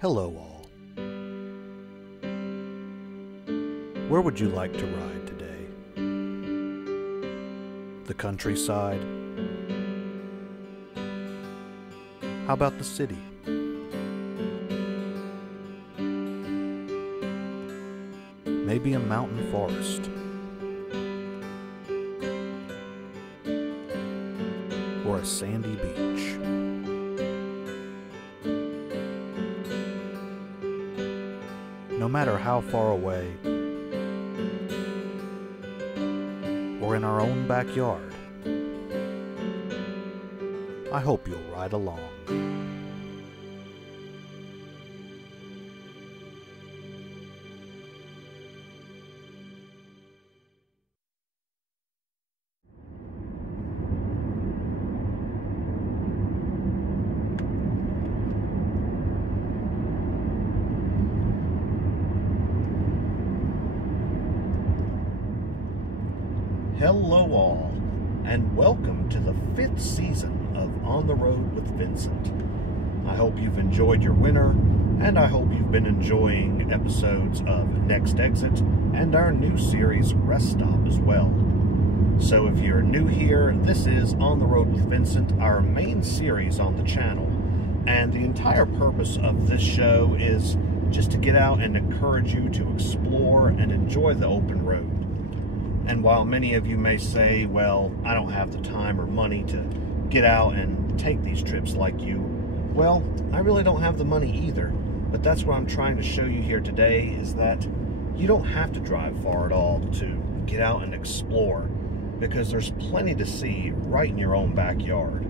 Hello all. Where would you like to ride today? The countryside? How about the city? Maybe a mountain forest? Or a sandy beach? No matter how far away, or in our own backyard, I hope you'll ride along. Hello all, and welcome to the 5th season of On the Road with Vincent. I hope you've enjoyed your winter, and I hope you've been enjoying episodes of Next Exit and our new series Rest Stop as well. So if you're new here, this is On the Road with Vincent, our main series on the channel. And the entire purpose of this show is just to get out and encourage you to explore and enjoy the open road. And while many of you may say, well, I don't have the time or money to get out and take these trips like you, well, I really don't have the money either. But that's what I'm trying to show you here today, is that you don't have to drive far at all to get out and explore, because there's plenty to see right in your own backyard.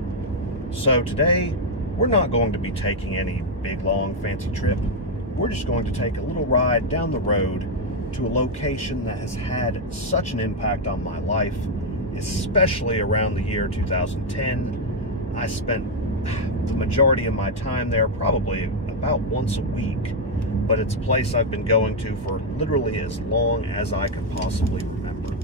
So today, we're not going to be taking any big, long, fancy trip. We're just going to take a little ride down the road to a location that has had such an impact on my life, especially around the year 2010. I spent the majority of my time there, probably about once a week, but it's a place I've been going to for literally as long as I could possibly remember.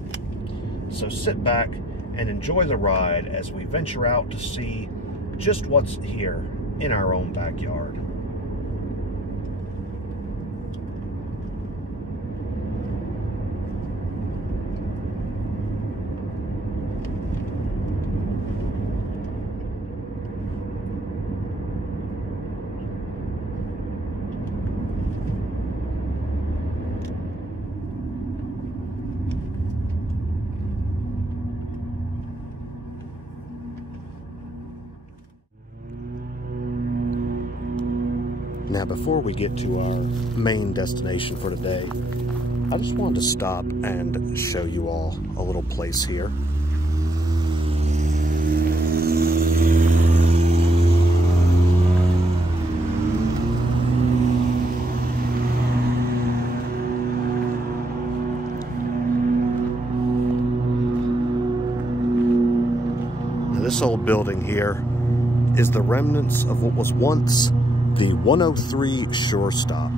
So sit back and enjoy the ride as we venture out to see just what's here in our own backyard. Now, before we get to our main destination for today, I just wanted to stop and show you all a little place here. Now, this old building here is the remnants of what was once the 103 Shore Stop.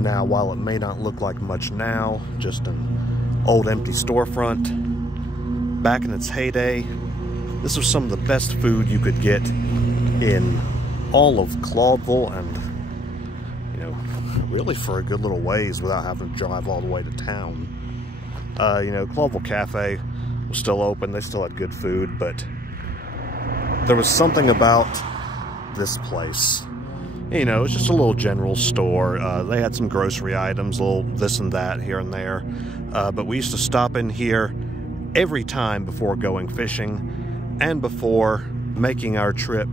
Now, while it may not look like much now, just an old empty storefront, back in its heyday, this was some of the best food you could get in all of Claudville, and, you know, really for a good little ways without having to drive all the way to town. You know, Claudville Cafe was still open, they still had good food, but there was something about this place. You know, it was just a little general store. They had some grocery items, a little this and that here and there. But we used to stop in here every time before going fishing and before making our trip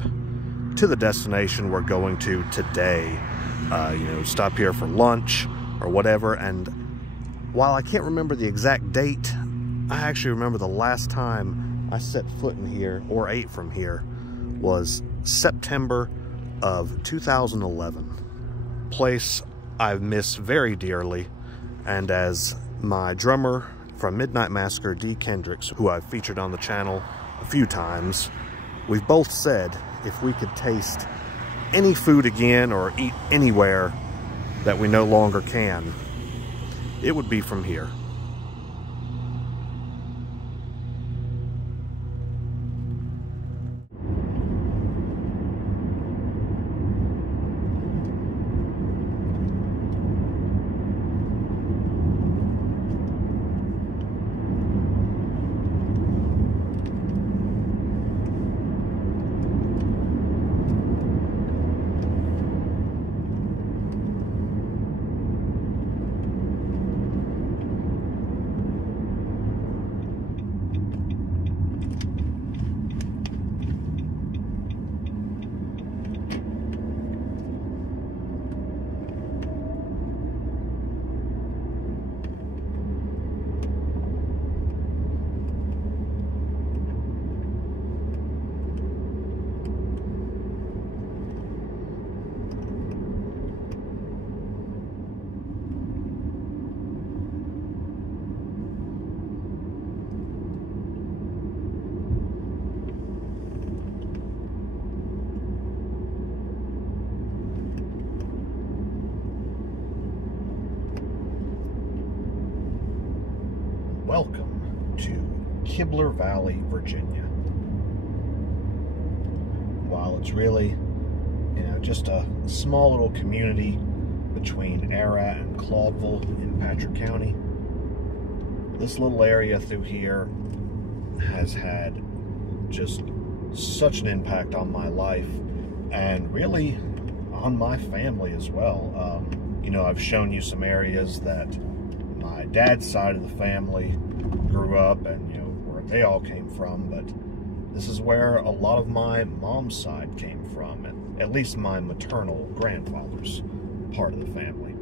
to the destination we're going to today. You know, stop here for lunch or whatever. And while I can't remember the exact date, I actually remember the last time I set foot in here or ate from here was September of 2011. Place I miss very dearly, and as my drummer from Midnight Massacre, D. Kendricks, who I've featured on the channel a few times, we've both said if we could taste any food again or eat anywhere that we no longer can, it would be from here. welcome to Kibler Valley, Virginia. While it's really, just a small little community between Ararat and Claudville in Patrick County, this little area through here has had just such an impact on my life and really on my family as well. I've shown you some areas that my dad's side of the family grew up and, where they all came from, but this is where a lot of my mom's side came from, and at least my maternal grandfather's part of the family.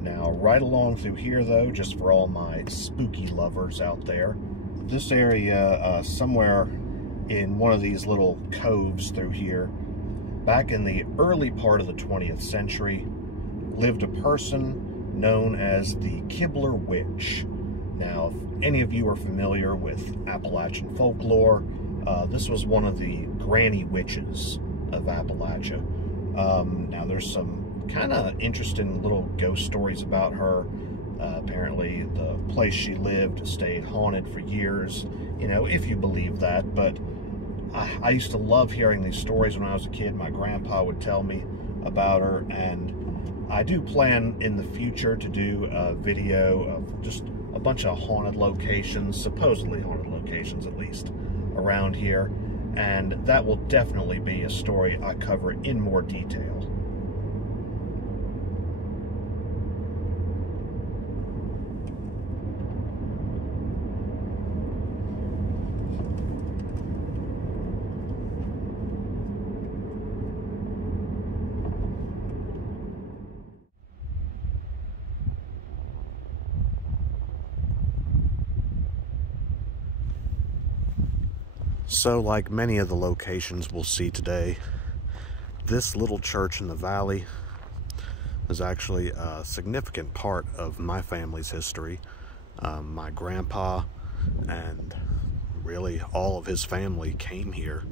Now, right along through here, though, just for all my spooky lovers out there, this area, somewhere in one of these little coves through here, back in the early part of the 20th century, lived a person known as the Kibler Witch. Now, if any of you are familiar with Appalachian folklore, this was one of the granny witches of Appalachia. Now, there's some kind of interesting little ghost stories about her. Apparently, the place she lived stayed haunted for years, if you believe that. But I used to love hearing these stories when I was a kid. My grandpa would tell me about her, and I do plan in the future to do a video of just a bunch of haunted locations, supposedly haunted locations at least, around here, and that will definitely be a story I cover in more detail. So, like many of the locations we'll see today, this little church in the valley is actually a significant part of my family's history. My grandpa and really all of his family came here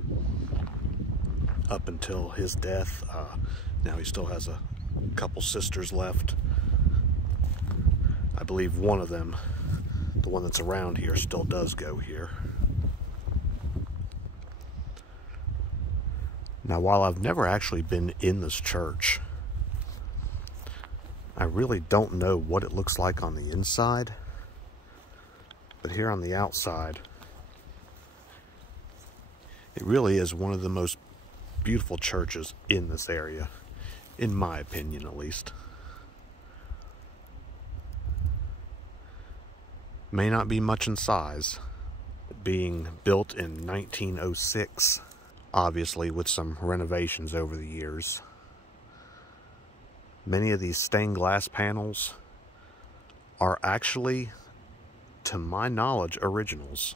up until his death. Now he still has a couple sisters left. I believe one of them, the one that's around here, still does go here. Now, while I've never actually been in this church, I really don't know what it looks like on the inside. But here on the outside, it really is one of the most beautiful churches in this area, in my opinion at least. May not be much in size, being built in 1906. Obviously with some renovations over the years. Many of these stained glass panels are actually, to my knowledge, originals.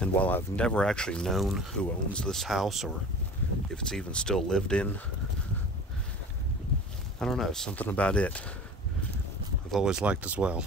And while I've never actually known who owns this house or if it's even still lived in, I don't know, something about it I've always liked as well.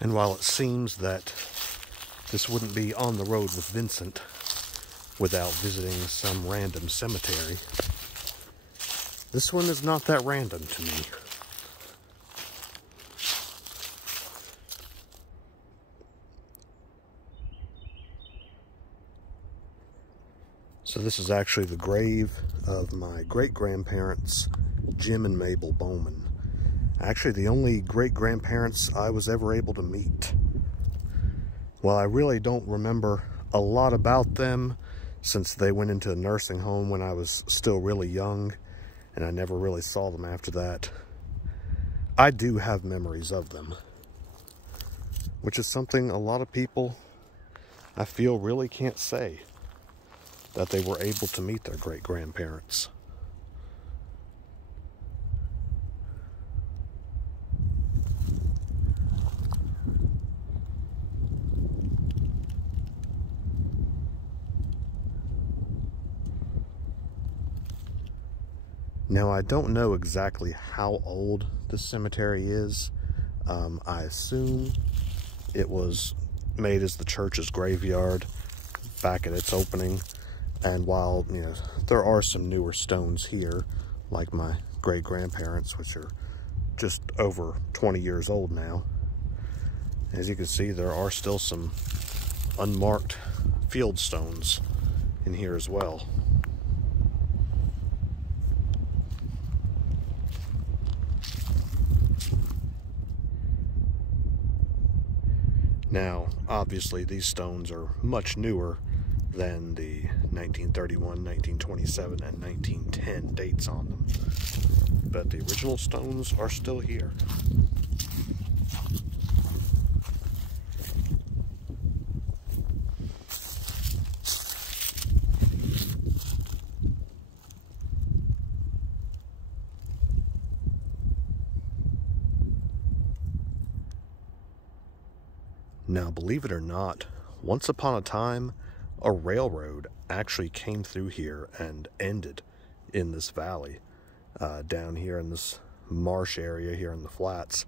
And while it seems that this wouldn't be on the road with Vincent without visiting some random cemetery, this one is not that random to me. So this is actually the grave of my great-grandparents, Jim and Mabel Bowman. Actually, the only great-grandparents I was ever able to meet. Well, I really don't remember a lot about them since they went into a nursing home when I was still really young, and I never really saw them after that. I do have memories of them, which is something a lot of people, I feel, really can't say, that they were able to meet their great-grandparents. Now, I don't know exactly how old this cemetery is. I assume it was made as the church's graveyard back at its opening. And while, you know, there are some newer stones here, like my great-grandparents, which are just over 20 years old now, as you can see, there are still some unmarked field stones in here as well. Now, obviously, these stones are much newer than the 1931, 1927, and 1910 dates on them. But the original stones are still here. Now, believe it or not, once upon a time, a railroad actually came through here and ended in this valley. Down here in this marsh area here in the flats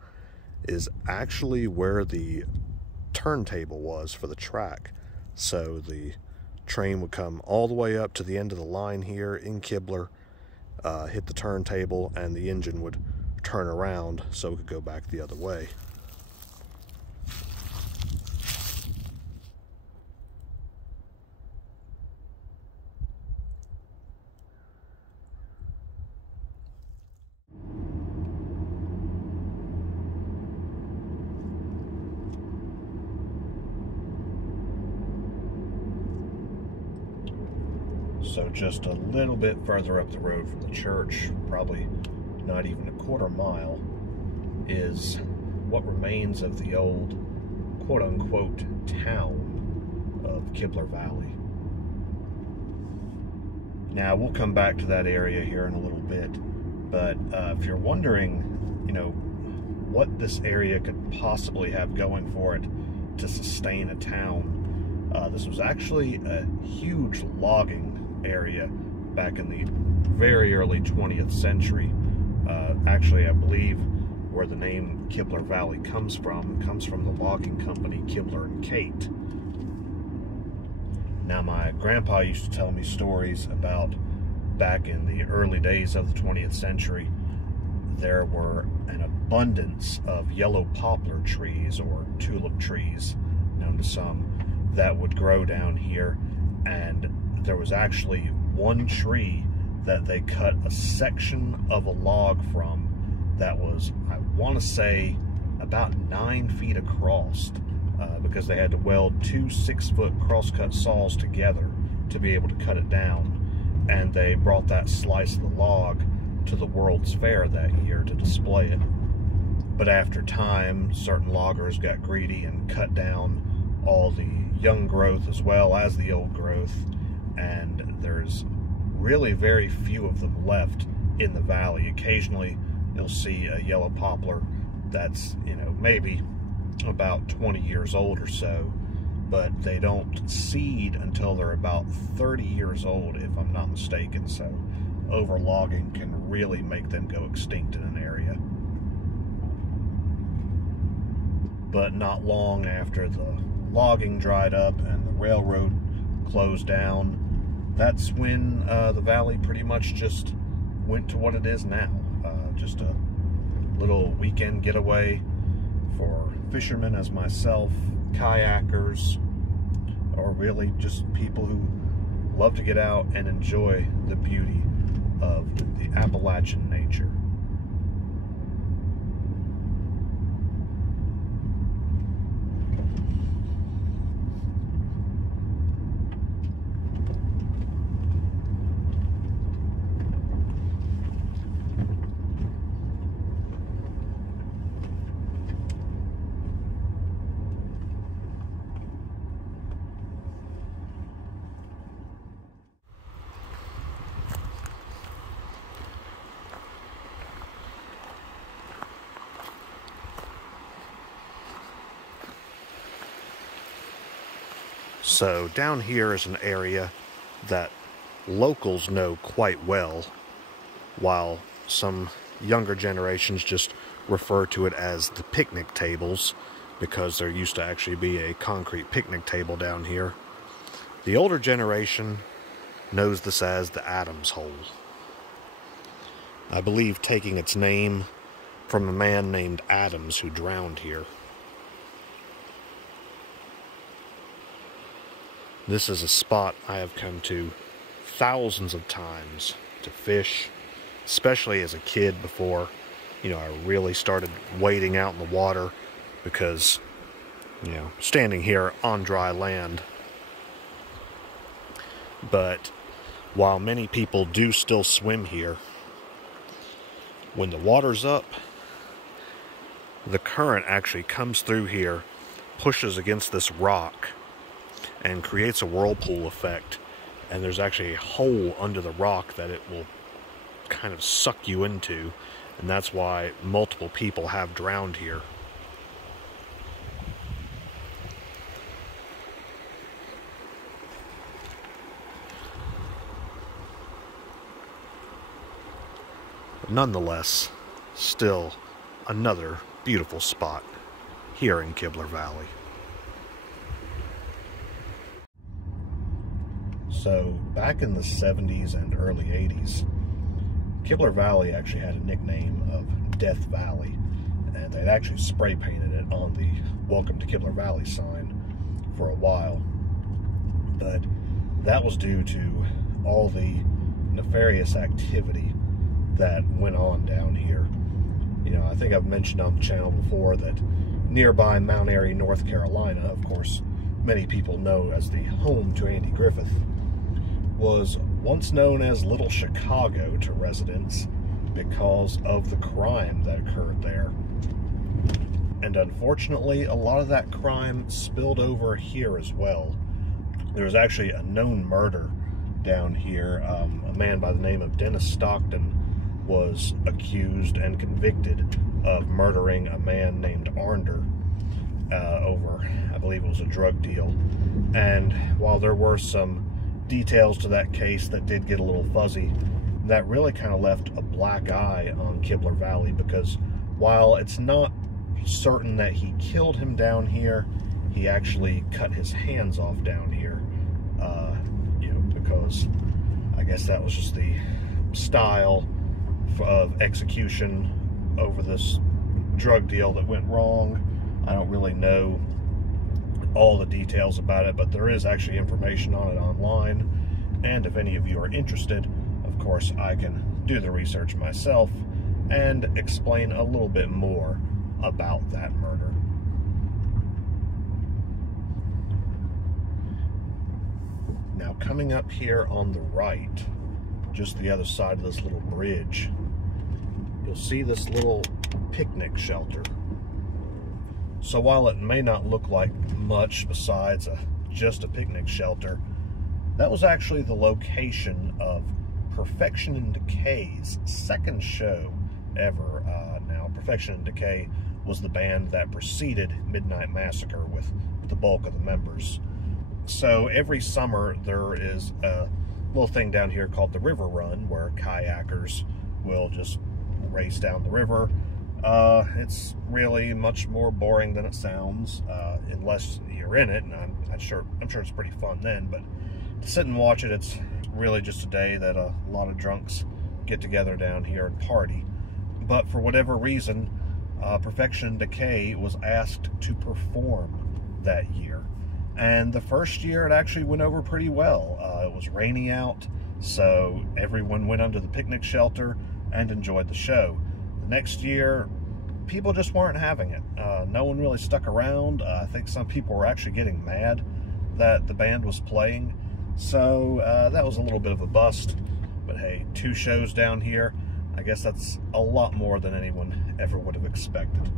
is actually where the turntable was for the track. So the train would come all the way up to the end of the line here in Kibler, hit the turntable, and the engine would turn around so it could go back the other way. So just a little bit further up the road from the church, probably not even a quarter mile, is what remains of the old quote-unquote town of Kibler Valley. Now, we'll come back to that area here in a little bit, but if you're wondering, you know, what this area could possibly have going for it to sustain a town, this was actually a huge logging area back in the very early 20th century. Actually, I believe where the name Kibler Valley comes from the logging company Kibler and Kate. Now, my grandpa used to tell me stories about back in the early days of the 20th century, there were an abundance of yellow poplar trees, or tulip trees, known to some, that would grow down here, and there was actually one tree that they cut a section of a log from that was, I want to say, about 9 feet across, because they had to weld two 6-foot crosscut saws together to be able to cut it down. And they brought that slice of the log to the World's Fair that year to display it. But after time, certain loggers got greedy and cut down all the young growth as well as the old growth, and there's really very few of them left in the valley. Occasionally you'll see a yellow poplar that's, you know, maybe about 20 years old or so, but they don't seed until they're about 30 years old, if I'm not mistaken. So overlogging can really make them go extinct in an area. But not long after the logging dried up and the railroad closed down, that's when the valley pretty much just went to what it is now. Just a little weekend getaway for fishermen as myself, kayakers, or really just people who love to get out and enjoy the beauty of the Appalachian nature. So down here is an area that locals know quite well, while some younger generations just refer to it as the picnic tables, because there used to actually be a concrete picnic table down here. The older generation knows this as the Adams Hole. I believe taking its name from a man named Adams who drowned here. This is a spot I have come to thousands of times to fish, especially as a kid before, I really started wading out in the water because, standing here on dry land. But while many people do still swim here, when the water's up, the current actually comes through here, pushes against this rock, and creates a whirlpool effect, and there's actually a hole under the rock that it will kind of suck you into, and that's why multiple people have drowned here. But nonetheless, still another beautiful spot here in Kibler Valley. So, back in the 70s and early 80s, Kibler Valley actually had a nickname of Death Valley, and they'd actually spray painted it on the Welcome to Kibler Valley sign for a while. But that was due to all the nefarious activity that went on down here. I think I've mentioned on the channel before that nearby Mount Airy, North Carolina, of course, many people know as the home to Andy Griffith, was once known as Little Chicago to residents because of the crime that occurred there. And unfortunately, a lot of that crime spilled over here as well. There was actually a known murder down here. A man by the name of Dennis Stockton was accused and convicted of murdering a man named Arnder over, I believe it was a drug deal. And while there were some details to that case that did get a little fuzzy, that really kind of left a black eye on Kibler Valley, because while it's not certain that he killed him down here, he actually cut his hands off down here, because I guess that was just the style of execution over this drug deal that went wrong. I don't really know all the details about it, but there is actually information on it online, and if any of you are interested, of course I can do the research myself and explain a little bit more about that murder. Now, coming up here on the right, just the other side of this little bridge, you'll see this little picnic shelter. So while it may not look like much besides just a picnic shelter, that was actually the location of Perfection in Decay's second show ever. Now, Perfection in Decay was the band that preceded Midnight Massacre with the bulk of the members. So every summer there is a little thing down here called the River Run, where kayakers will just race down the river. It's really much more boring than it sounds, unless you're in it, and I'm sure it's pretty fun then. But to sit and watch it, it's really just a day that a lot of drunks get together down here and party. But for whatever reason, Perfection Decay was asked to perform that year, And the first year, it actually went over pretty well. It was rainy out, so everyone went under the picnic shelter and enjoyed the show. The next year, people just weren't having it. No one really stuck around. I think some people were actually getting mad that the band was playing. So that was a little bit of a bust. But hey, 2 shows down here, I guess that's a lot more than anyone ever would have expected.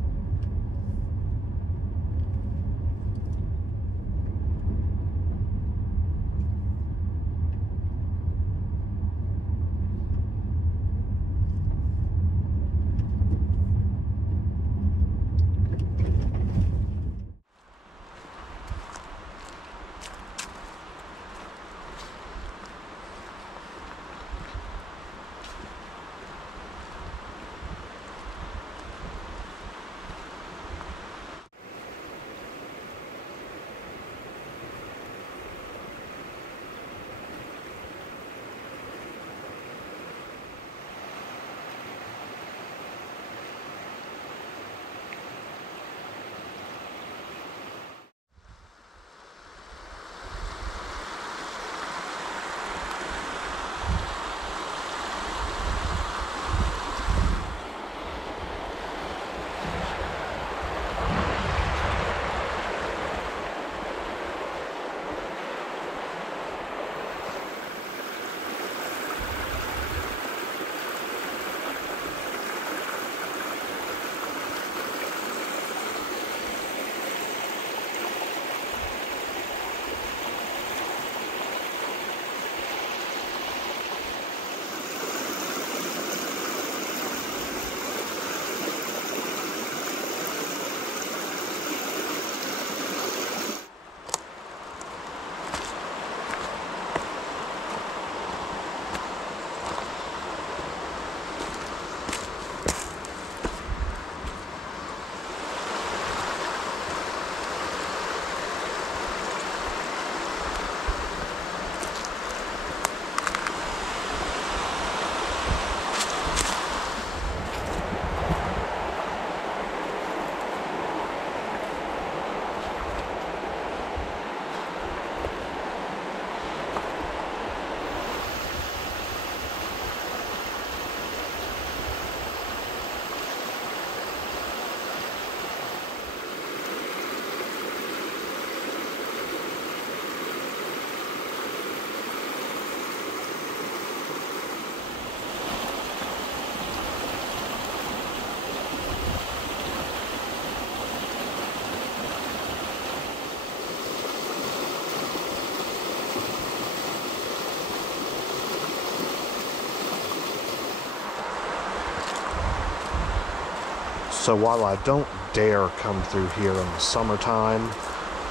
So while I don't dare come through here in the summertime,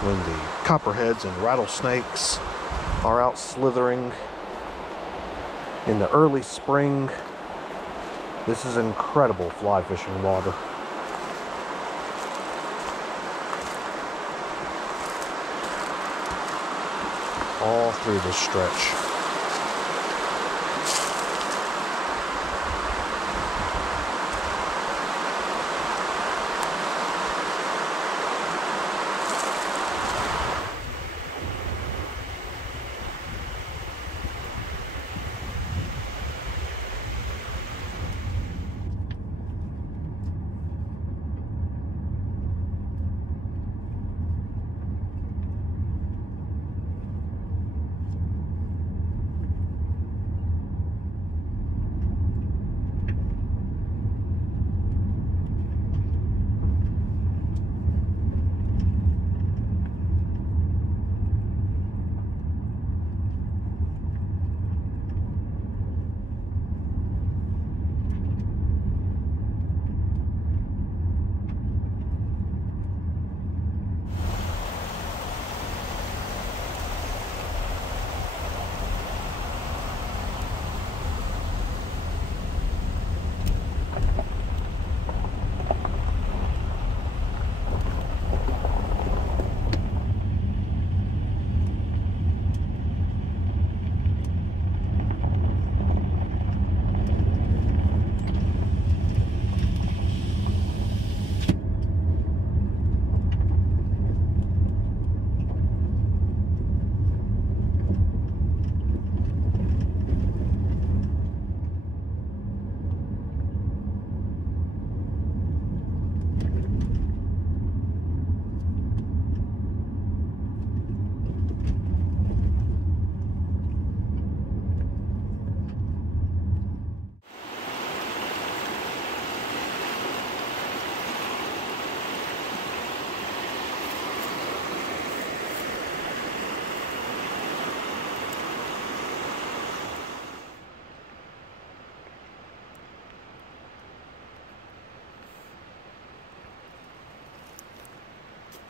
when the copperheads and rattlesnakes are out slithering, in the early spring, this is incredible fly fishing water. All through this stretch.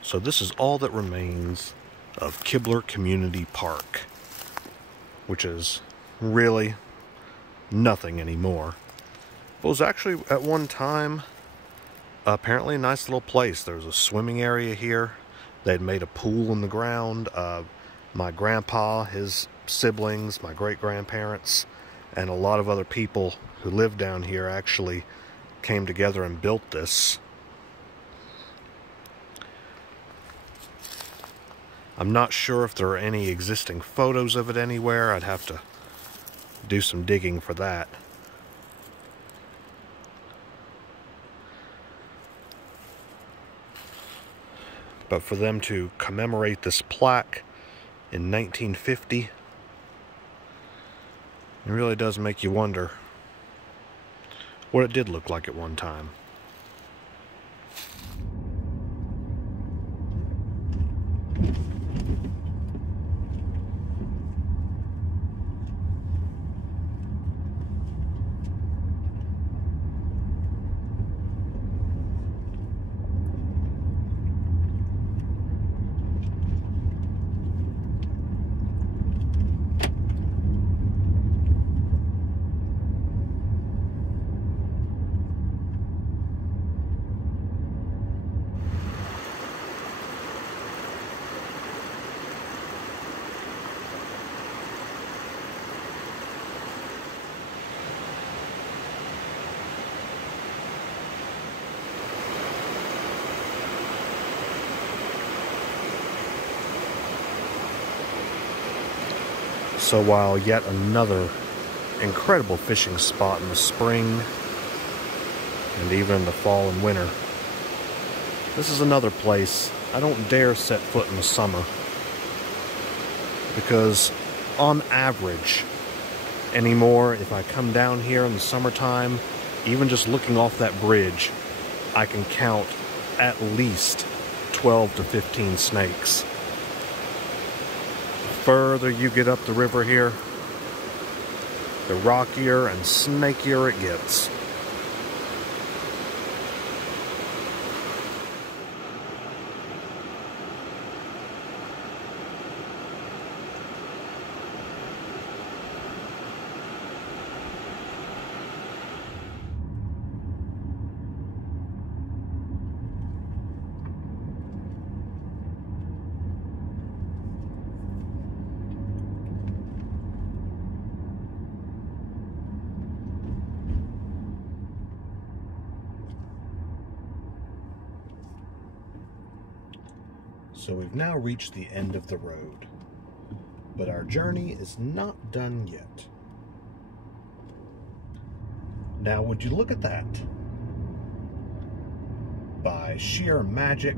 So this is all that remains of Kibler Community Park, which is really nothing anymore. It was actually at one time apparently a nice little place. There was a swimming area here. They'd made a pool in the ground. My grandpa, his siblings, my great-grandparents, and a lot of other people who lived down here actually came together and built this. I'm not sure if there are any existing photos of it anywhere. I'd have to do some digging for that. But for them to commemorate this plaque in 1950, it really does make you wonder what it did look like at one time. So while yet another incredible fishing spot in the spring and even in the fall and winter, this is another place I don't dare set foot in the summer, because on average anymore, if I come down here in the summertime, even just looking off that bridge, I can count at least 12 to 15 snakes. The further you get up the river here, the rockier and snakier it gets. So we've now reached the end of the road, but our journey is not done yet. Now, would you look at that? By sheer magic,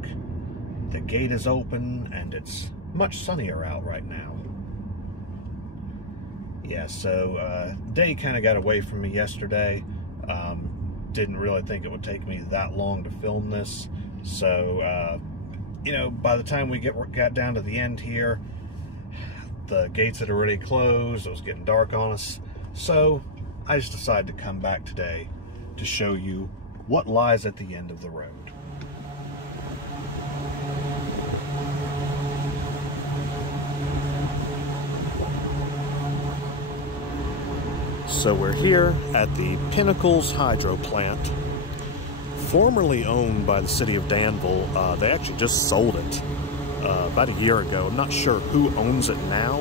the gate is open and it's much sunnier out right now. Yeah, so day kind of got away from me yesterday. Didn't really think it would take me that long to film this, so you know, by the time we got down to the end here, the gates had already closed. It was getting dark on us. So I just decided to come back today to show you what lies at the end of the road. So we're here at the Pinnacles hydro plant, formerly owned by the city of Danville. They actually just sold it about a year ago. I'm not sure who owns it now.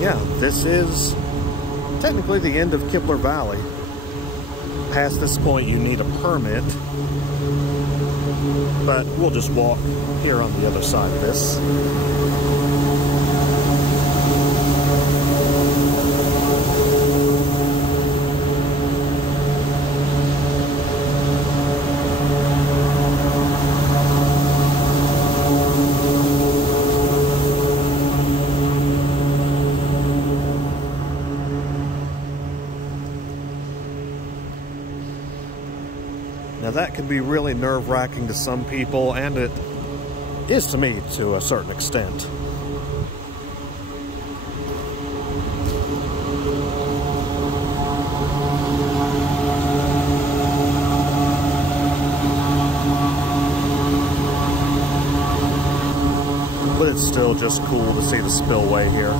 Yeah, this is technically the end of Kibler Valley. Past this point you need a permit, but we'll just walk here on the other side of this. Now that can be really nerve-wracking to some people, and it is to me to a certain extent. But it's still just cool to see the spillway here.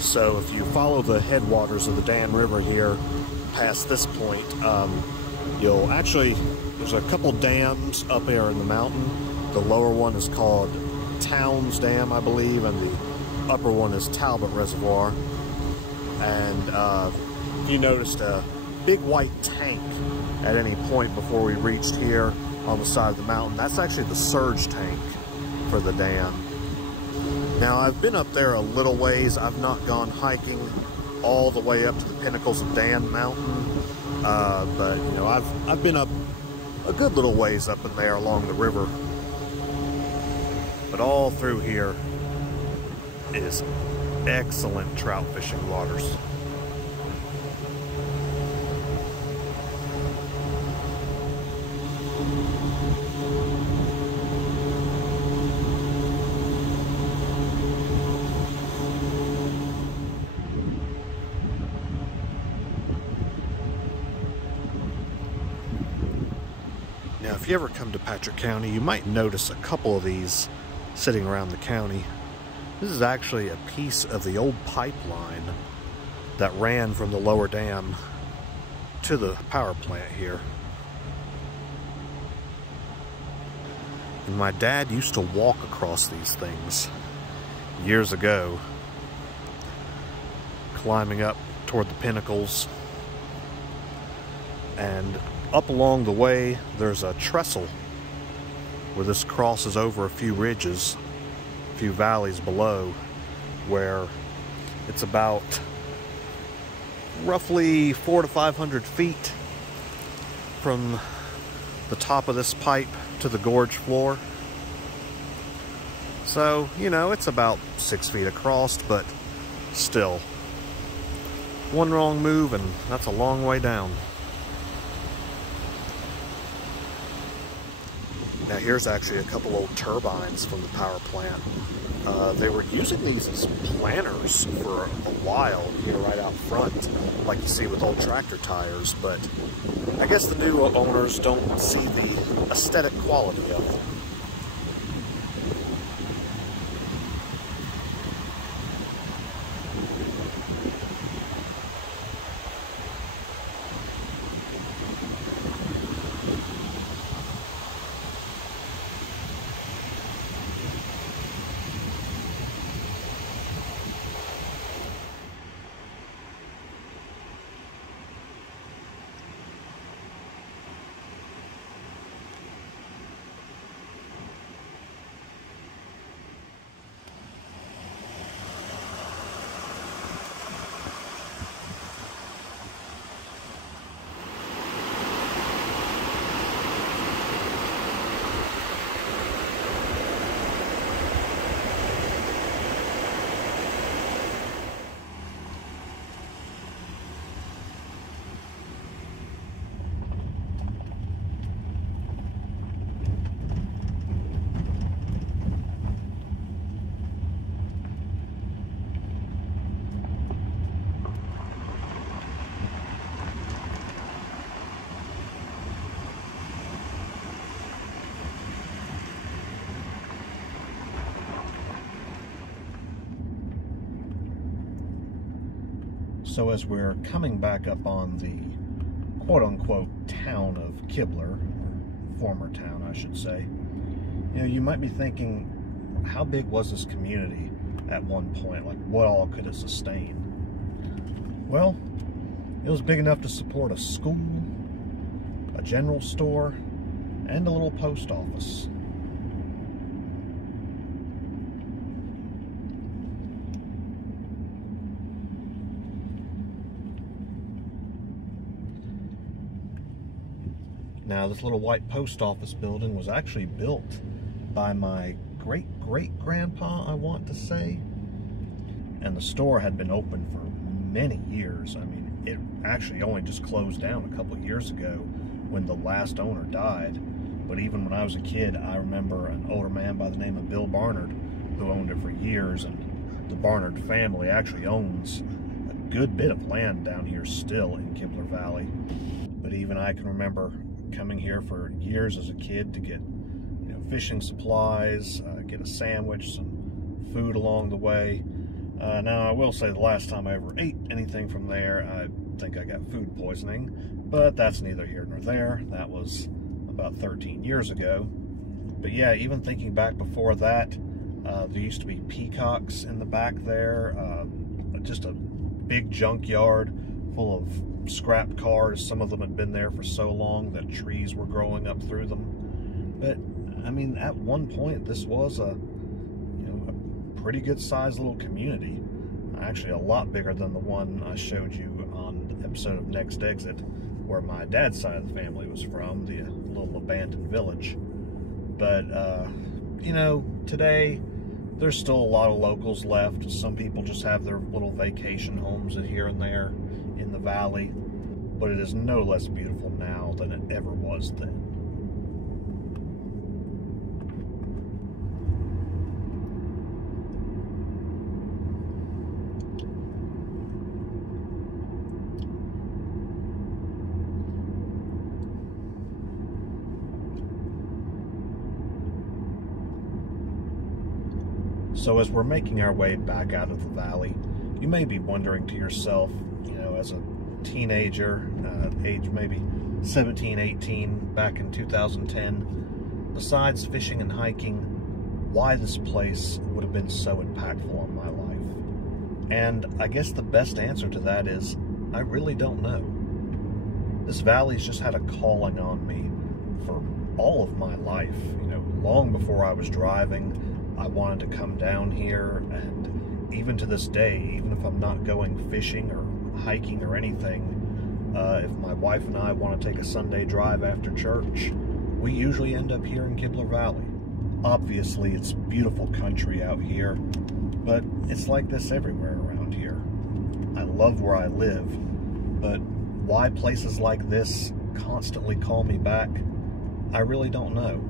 So if you follow the headwaters of the Dan River here past this point, you'll actually, there's a couple dams up there in the mountain. The lower one is called Towns Dam, I believe, and the upper one is Talbot Reservoir. And if you noticed a big white tank at any point before we reached here on the side of the mountain, that's actually the surge tank for the dam. Now, I've been up there a little ways. I've not gone hiking all the way up to the Pinnacles of Dan Mountain, but you know, I've been up a good little ways up in there along the river. But all through here is excellent trout fishing waters. Now, if you ever come to Patrick County, you might notice a couple of these sitting around the county. This is actually a piece of the old pipeline that ran from the lower dam to the power plant here. And my dad used to walk across these things years ago, climbing up toward the Pinnacles. And up along the way, there's a trestle where this crosses over a few ridges, a few valleys below, where it's about roughly 400 to 500 feet from the top of this pipe to the gorge floor. So, you know, it's about 6 feet across, but still, one wrong move and that's a long way down. Now here's actually a couple old turbines from the power plant. They were using these as planters for a while here right out front, like you see with old tractor tires, but I guess the new owners don't see the aesthetic quality of them. So as we're coming back up on the quote-unquote town of Kibler, or former town I should say, you know, you might be thinking, how big was this community at one point? Like, what all could it sustain? Well, it was big enough to support a school, a general store, and a little post office. Now, this little white post office building was actually built by my great-great-grandpa, I want to say. And the store had been open for many years. I mean, it actually only just closed down a couple of years ago when the last owner died. But even when I was a kid, I remember an older man by the name of Bill Barnard who owned it for years, and the Barnard family actually owns a good bit of land down here still in Kibler Valley. But even I can remember coming here for years as a kid to get, fishing supplies, get a sandwich, some food along the way. Now, I will say the last time I ever ate anything from there, I think I got food poisoning, but that's neither here nor there. That was about 13 years ago. But yeah, even thinking back before that, there used to be peacocks in the back there, just a big junkyard full of scrap cars. Some of them had been there for so long that trees were growing up through them. But I mean, at one point, this was a pretty good sized little community. Actually, a lot bigger than the one I showed you on the episode of Next Exit, where my dad's side of the family was from, the little abandoned village. But, today, there's still a lot of locals left. Some people just have their little vacation homes here and there in the valley, but it is no less beautiful now than it ever was then. So as we're making our way back out of the valley, you may be wondering to yourself, as a teenager, age maybe 17, 18, back in 2010, besides fishing and hiking, why this place would have been so impactful on my life. And I guess the best answer to that is, I really don't know. This valley's just had a calling on me for all of my life. Long before I was driving, I wanted to come down here, and even to this day, even if I'm not going fishing or hiking or anything, if my wife and I want to take a Sunday drive after church, we usually end up here in Kibler Valley. Obviously, it's beautiful country out here, but it's like this everywhere around here. I love where I live, but why places like this constantly call me back, I really don't know.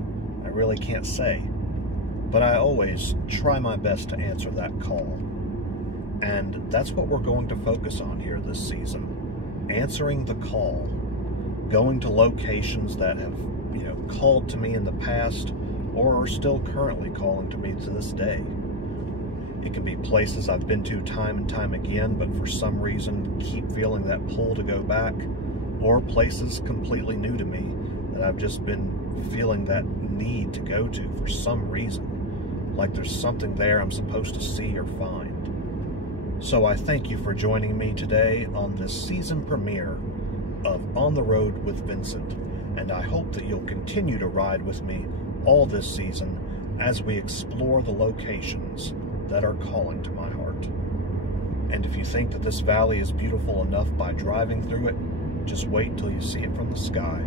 I really can't say. But I always try my best to answer that call. And that's what we're going to focus on here this season. Answering the call. Going to locations that have, called to me in the past or are still currently calling to me to this day. It can be places I've been to time and time again, but for some reason keep feeling that pull to go back, or places completely new to me that I've just been feeling that need to go to for some reason. Like there's something there I'm supposed to see or find. So I thank you for joining me today on this season premiere of On the Road with Vincent, and I hope that you'll continue to ride with me all this season as we explore the locations that are calling to my heart. And if you think that this valley is beautiful enough by driving through it, just wait till you see it from the sky.